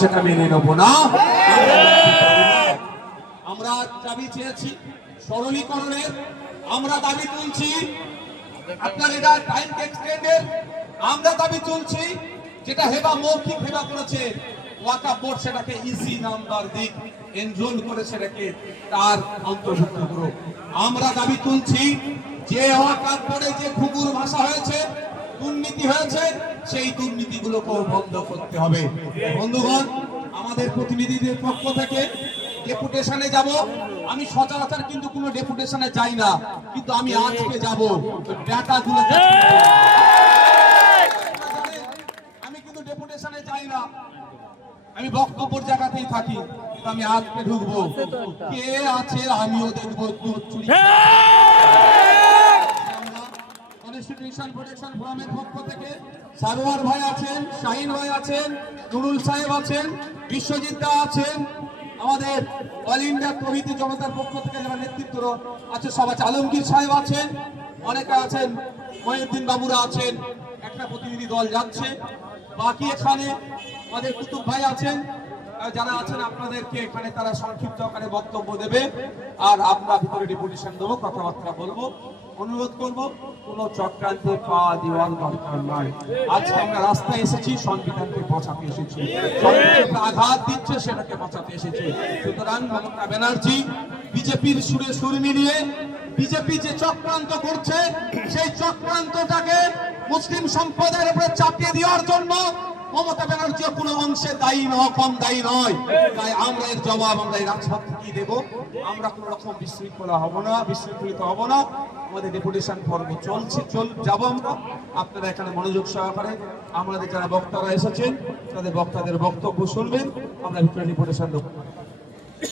সেটা মেনে নেব না। আমরা দাবি চেয়েছি সরলীকরণের, আমরা দাবি তুলছি আপনার এটা টাইম এক্সটেন্ডের আমরা দাবি তুলছি যেটা হেবা মৌখিক হেবা করেছে, ওয়াকা বোর্ড সেটাকে ইসি নাম্বার দিক এনরোল করে সেটাকে তার অন্তর্ভুক্ত করুক। আমরা দাবি তুলছি যে ওয়াকা বোর্ডে যে ঘুঘুর ভাষা হয়েছে দুর্নীতি হয়েছে, সেই দুর্নীতিগুলোকেও বন্ধ করতে হবে। বন্ধুগণ, আমাদের প্রতিনিধিদের পক্ষ থেকে ডেপুটেশনে যাব। আমি সচরাচর কিন্তু কোনো ডেপুটেশনে যাই না, কিন্তু আমি আজকে যাব। ডাটাগুলো আমি কিন্তু ডেপুটেশনে যাই না। আমি বক্তব্যের জায়গাতেই থাকি আমি আজকে ঢুকবো। কে আছে আমিও দেখব, চোর চুরি কনস্টিটিউশন প্রোটেকশন ফোরামের পক্ষ থেকে সারোয়ার ভাই আছেন, শাহিন ভাই আছেন, নুরুল সাহেব আছেন, বিশ্বজিৎ দা আছেন, আমাদের অল ইন্ডিয়া প্রভৃতি জনতার পক্ষ থেকে যারা নেতৃত্ব আছে সব আছে। আলমগীর সাহেব আছেন, অনেকে আছেন, মহিউদ্দিন বাবুরা আছেন, একটা প্রতিনিধি দল যাচ্ছে। বাকি এখানে আমাদের কুতুব ভাই আছেন যারা আছেন আপনাদেরকে এখানে তারা সংক্ষিপ্ত আকারে বক্তব্য দেবে। আর আমরা ভিতরে ডেপুটেশন দেবো, কথাবার্তা বলব, অনুরোধ করব, কোন চক্রান্তে পা দেওয়ার দরকার নয় আজকে আমরা রাস্তায় এসেছি, সংবিধানকে বাঁচাতে এসেছি। আঘাত দিচ্ছে, সেটাকে বাঁচাতে এসেছি। সুতরাং মমতা ব্যানার্জি, বিজেপির সুরে সুর মিলিয়ে বিজেপি যে চক্রান্ত করছে, সেই চক্রান্তটাকে মুসলিম সম্প্রদায়ের উপরে চাপিয়ে দেওয়ার জন্য মমতা ব্যানার্জিও কোনো অংশে দায়ী নয় কম দায়ী নয়। তাই আমরা এর জবাব, আমরা এই রাজপথ থেকেই দেব। আমরা কোনো রকম বিশৃঙ্খলা হব না, বিশৃঙ্খলিত হব না। আমাদের ডেপুটেশন পর্ব চলছে, চল, যাব আমরা। আপনারা এখানে মনোযোগ সহকারে আমাদের যারা বক্তারা এসেছেন, তাদের বক্তাদের বক্তব্য শুনবেন। আমরা ভিতরে ডেপুটেশন দেবো।